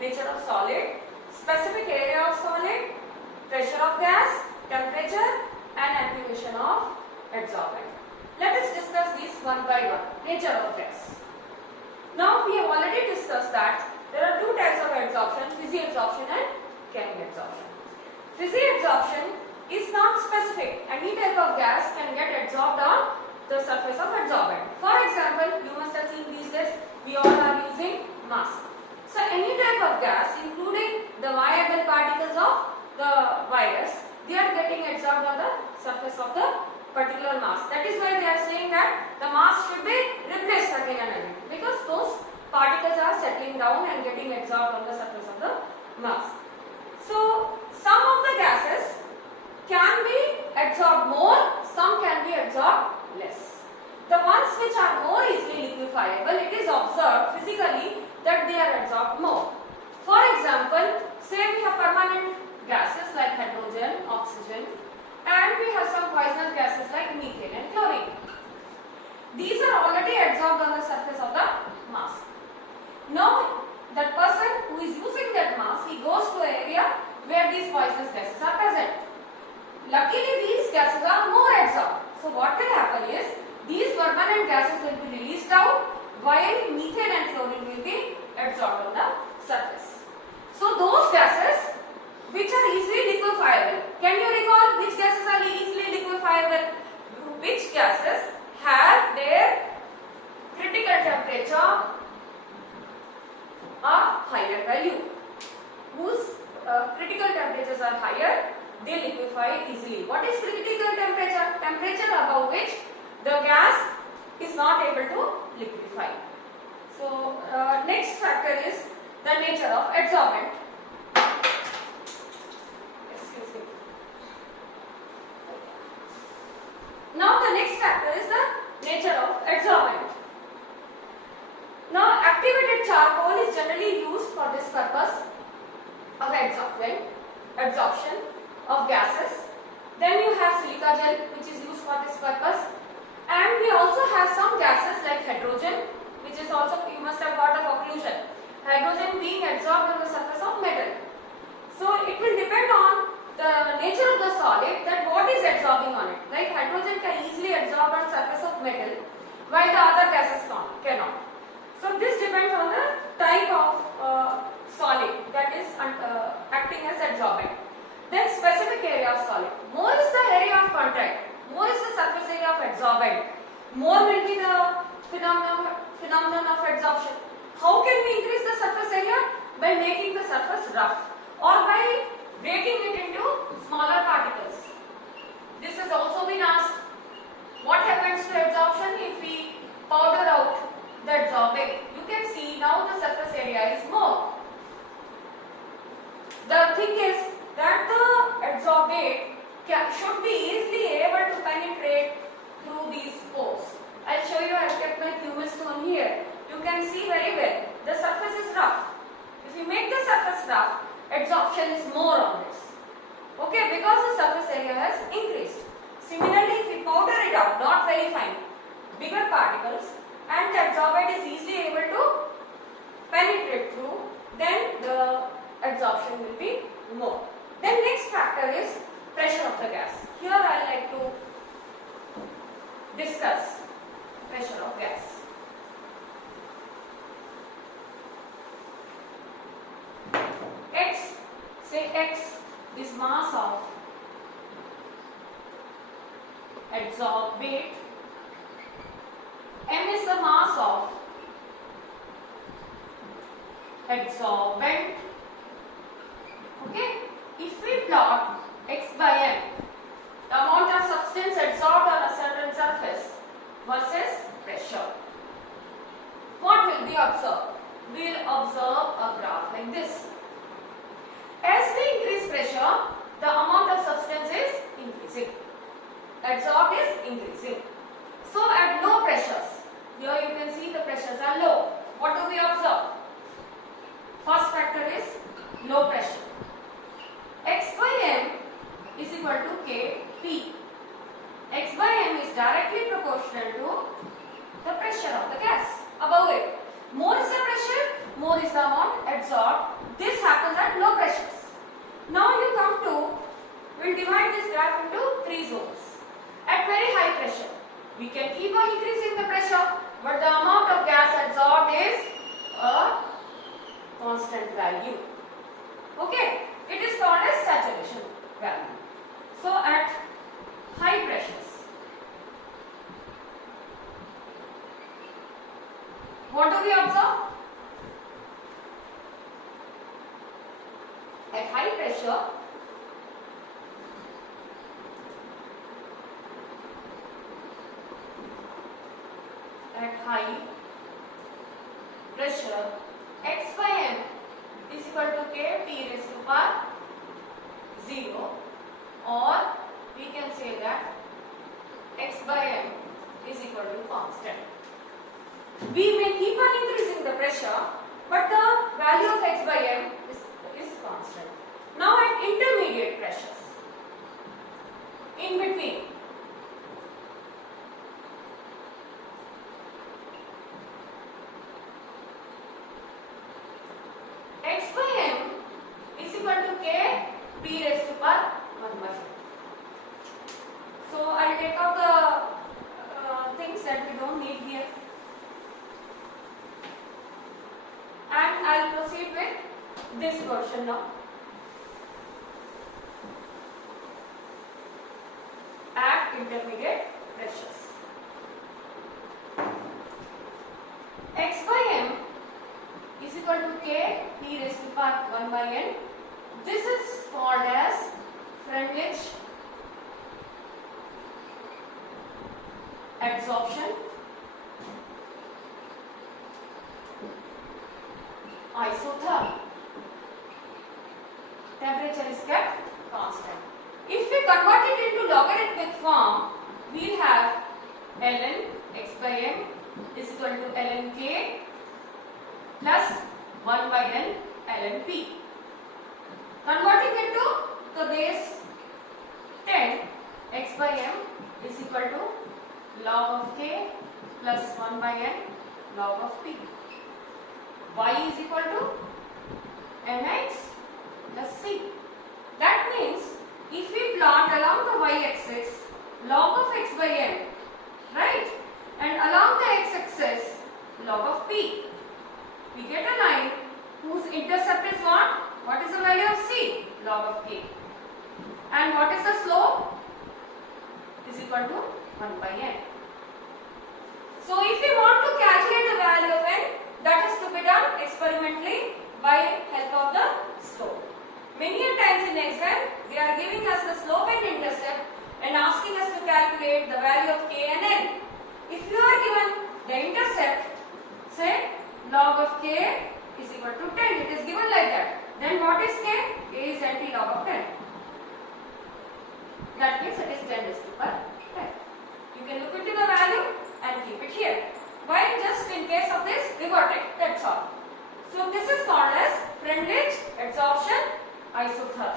nature of solid, specific area of solid, pressure of gas, temperature and activation of adsorbent. Let us discuss these one by one. Nature of gas. Now we have already discussed that there are two types of adsorption, physiadsorption and chemiadsorption. Physiadsorption is not specific. Any type of gas can get adsorbed on the surface of adsorbent. For example, you must have seen these days we all are using mask. So any type of gas, including the viable particles of the virus, they are getting adsorbed on the surface of the particular mask. That is why they are saying that the mask should be replaced again and again, because those particles are settling down and getting adsorbed on the surface of the mask. So some of the gases can be adsorbed more, some can be adsorbed less. The ones which are more easily liquefiable, it is observed physically that they are adsorbed more. For example, say we have permanent gases like hydrogen, oxygen, and we have some poisonous gases like methane and chlorine. These are already adsorbed on the surface of the mask. Now, that person who is using that mask, he goes to an area where these poisonous gases are present. Luckily, these gases are more adsorbed. So, what will happen is, these permanent gases will be released out while methane and chlorine will be adsorbed on the surface. So, those gases which are easily liquefiable. Can you recall which gases are easily liquefiable? Which gases have their critical temperature a higher value? Whose critical temperatures are higher, they liquefy easily. What is critical temperature? Temperature above which the gas is not able to liquefy. So, next factor is the nature of adsorbent. Now the next factor is the nature of adsorbent. Now activated charcoal is generally used for this purpose of adsorption of gases. Then you have silica gel which is used for this purpose, and we also have some gases like hydrogen, which is also, you must have heard of occlusion. Hydrogen being adsorbed on the surface of metal. So it will depend on the nature of the solid that what is adsorbing on it. Like hydrogen can easily adsorb on surface of metal while the other gases cannot. So this depends on the type of solid that is acting as adsorbent. Then specific area of solid. More is the area of contact, more is the surface area of adsorbent, more will be the phenomenon of adsorption. How can we increase the surface area? By making the surface rough or by breaking it into smaller particles. This has also been asked. What happens to adsorption if we powder out the adsorbate? You can see now the surface area is more. The thing is that the adsorbate should be easily able to penetrate through these pores. I will show you, I have kept my pumice stone here. You can see very well the surface is rough. If you make the surface rough, adsorption is more on this. Okay, because the surface area has increased. Similarly, if we powder it out, not very fine, bigger particles, and the adsorbate is easily able to penetrate through, then the adsorption will be more. Then next factor is pressure of the gas. Here I like to discuss pressure of gas. X is mass of adsorbate, M is the mass of adsorbent. Okay, if we plot X by M, the amount of substance adsorbed on a certain surface versus pressure, what will be observed? We will observe a graph like this. As we increase pressure, the amount of substance is increasing. Adsorbed is increasing. So at low pressures, here you can see the pressures are low. What do we observe? First factor is low pressure. X by M is equal to Kp. X by M is directly proportional to the pressure of the gas above it. More is the pressure, more is the amount adsorbed This happens at low pressures. Now you come to, we'll divide this graph into 3 zones. At very high pressure, we can keep on increasing the pressure, but the amount of gas adsorbed is a constant value. Okay, it is called as saturation value. So at high pressures, what do we observe? At high pressure, x by m is equal to k T raised to power 0, or we can say that x by m is equal to constant. We may keep on increasing the pressure, but the value of x by m is constant. Now at intermediate pressures, in between, x by m is equal to k P raised to power 1 by 4. So I will take out the things that we don't need here, and I will proceed with this version now. At intermediate pressures, x by m is equal to k P raised to power 1 by n. This is called as Freundlich adsorption, isotherm. Temperature is kept constant. If we convert it into logarithmic form, we will have ln x by m is equal to ln k plus 1 by n ln p. Converting it to the base 10, x by m is equal to log of k plus 1 by n log of p. Y is equal to mx plus c. That means if we plot along the y-axis log of x by m, right, and along the x-axis log of p, we get a line whose intercept is what? What is the value of c? Log of k. And what is the slope? Is equal to 1 by n. So if we want to calculate the value of n, that is to be done experimentally by help of the slope. Many a times in exam, they are giving us the slope and intercept and asking us to calculate the value of k and n. If you are given the intercept, say log of k is equal to 10, it is given like that. Then what is k? K is anti log of 10. That means it is 10 raised to power 10. You can look into the value and keep it here. Why? Just in case of this, we got it. That's all. So this is called as Freundlich adsorption isotherm.